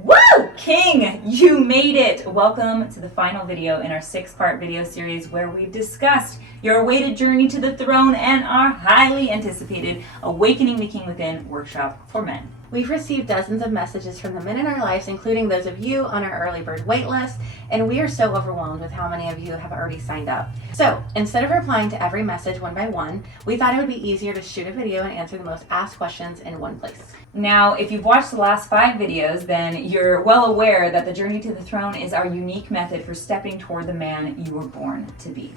Woo! King, you made it! Welcome to the final video in our 6-part video series where we've discussed your awaited journey to the throne and our highly anticipated Awakening the King Within workshop for men. We've received dozens of messages from the men in our lives, including those of you on our early bird waitlist, and we are so overwhelmed with how many of you have already signed up. So instead of replying to every message one by one, we thought it would be easier to shoot a video and answer the most asked questions in one place. Now, if you've watched the last 5 videos, then you're well aware that the Journey to the Throne is our unique method for stepping toward the man you were born to be.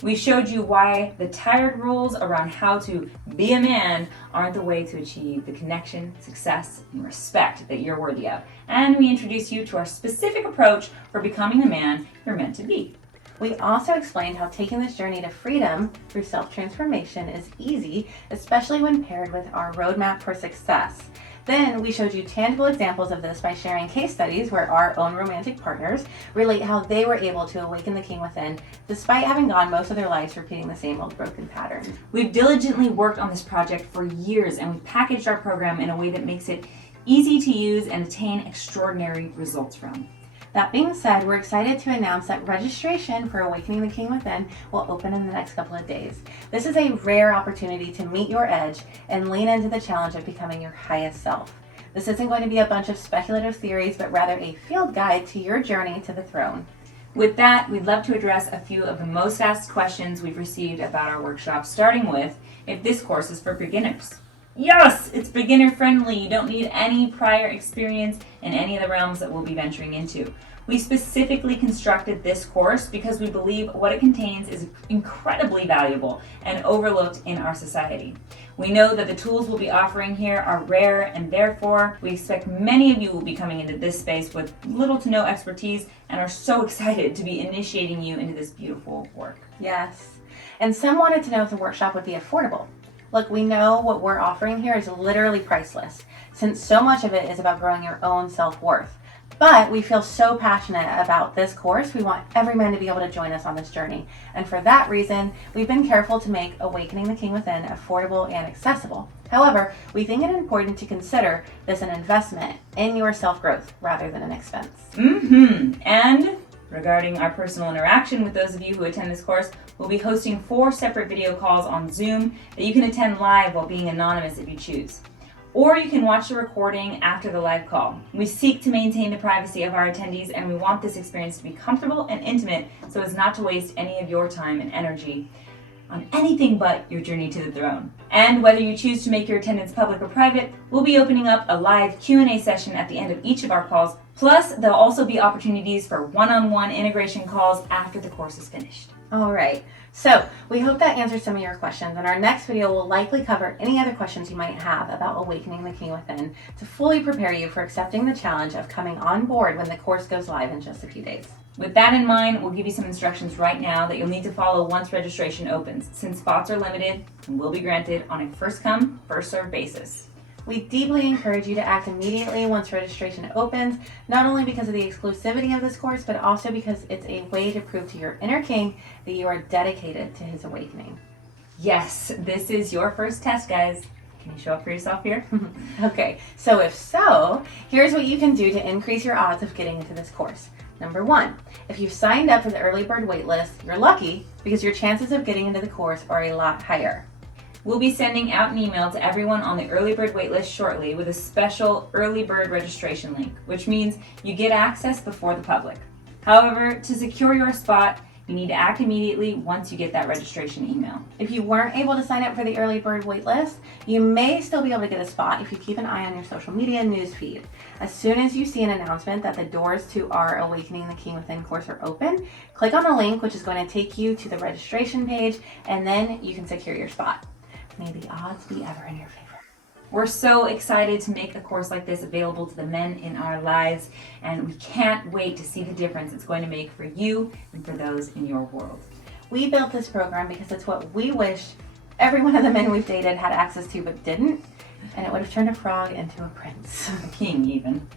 We showed you why the tired rules around how to be a man aren't the way to achieve the connection, success, and respect that you're worthy of. And we introduced you to our specific approach for becoming the man you're meant to be. We also explained how taking this journey to freedom through self-transformation is easy, especially when paired with our roadmap for success. Then we showed you tangible examples of this by sharing case studies where our own romantic partners relate how they were able to awaken the king within despite having gone most of their lives repeating the same old broken pattern. We've diligently worked on this project for years, and we packaged our program in a way that makes it easy to use and attain extraordinary results from. That being said, we're excited to announce that registration for Awakening the King Within will open in the next couple of days. This is a rare opportunity to meet your edge and lean into the challenge of becoming your highest self. This isn't going to be a bunch of speculative theories, but rather a field guide to your journey to the throne. With that, we'd love to address a few of the most asked questions we've received about our workshop, starting with if this course is for beginners. Yes, it's beginner friendly. You don't need any prior experience in any of the realms that we'll be venturing into. We specifically constructed this course because we believe what it contains is incredibly valuable and overlooked in our society. We know that the tools we'll be offering here are rare, and therefore we expect many of you will be coming into this space with little to no expertise and are so excited to be initiating you into this beautiful work. Yes, and some wanted to know if the workshop would be affordable. Look, we know what we're offering here is literally priceless, since so much of it is about growing your own self-worth. But we feel so passionate about this course, we want every man to be able to join us on this journey. And for that reason, we've been careful to make Awakening the King Within affordable and accessible. However, we think it important to consider this an investment in your self-growth rather than an expense. And regarding our personal interaction with those of you who attend this course, we'll be hosting 4 separate video calls on Zoom that you can attend live while being anonymous if you choose. Or you can watch the recording after the live call. We seek to maintain the privacy of our attendees, and we want this experience to be comfortable and intimate so as not to waste any of your time and energy on anything but your journey to the throne. And whether you choose to make your attendance public or private, we'll be opening up a live Q&A session at the end of each of our calls. Plus, there'll also be opportunities for one-on-one integration calls after the course is finished. All right, so we hope that answers some of your questions, and our next video will likely cover any other questions you might have about Awakening the King Within to fully prepare you for accepting the challenge of coming on board when the course goes live in just a few days. With that in mind, we'll give you some instructions right now that you'll need to follow once registration opens, since spots are limited and will be granted on a first-come, first-served basis. We deeply encourage you to act immediately once registration opens, not only because of the exclusivity of this course, but also because it's a way to prove to your inner king that you are dedicated to his awakening. Yes, this is your first test, guys. Can you show up for yourself here? Okay, so if so, here's what you can do to increase your odds of getting into this course. Number 1, if you've signed up for the early bird waitlist, you're lucky because your chances of getting into the course are a lot higher. We'll be sending out an email to everyone on the early bird waitlist shortly with a special early bird registration link, which means you get access before the public. However, to secure your spot, you need to act immediately once you get that registration email. If you weren't able to sign up for the early bird waitlist, you may still be able to get a spot if you keep an eye on your social media news feed. As soon as you see an announcement that the doors to our Awakening the King Within course are open, click on the link, which is going to take you to the registration page, and then you can secure your spot. May the odds be ever in your favor. We're so excited to make a course like this available to the men in our lives, and we can't wait to see the difference it's going to make for you and for those in your world. We built this program because it's what we wish every one of the men we've dated had access to but didn't, and it would have turned a frog into a prince. A king, even.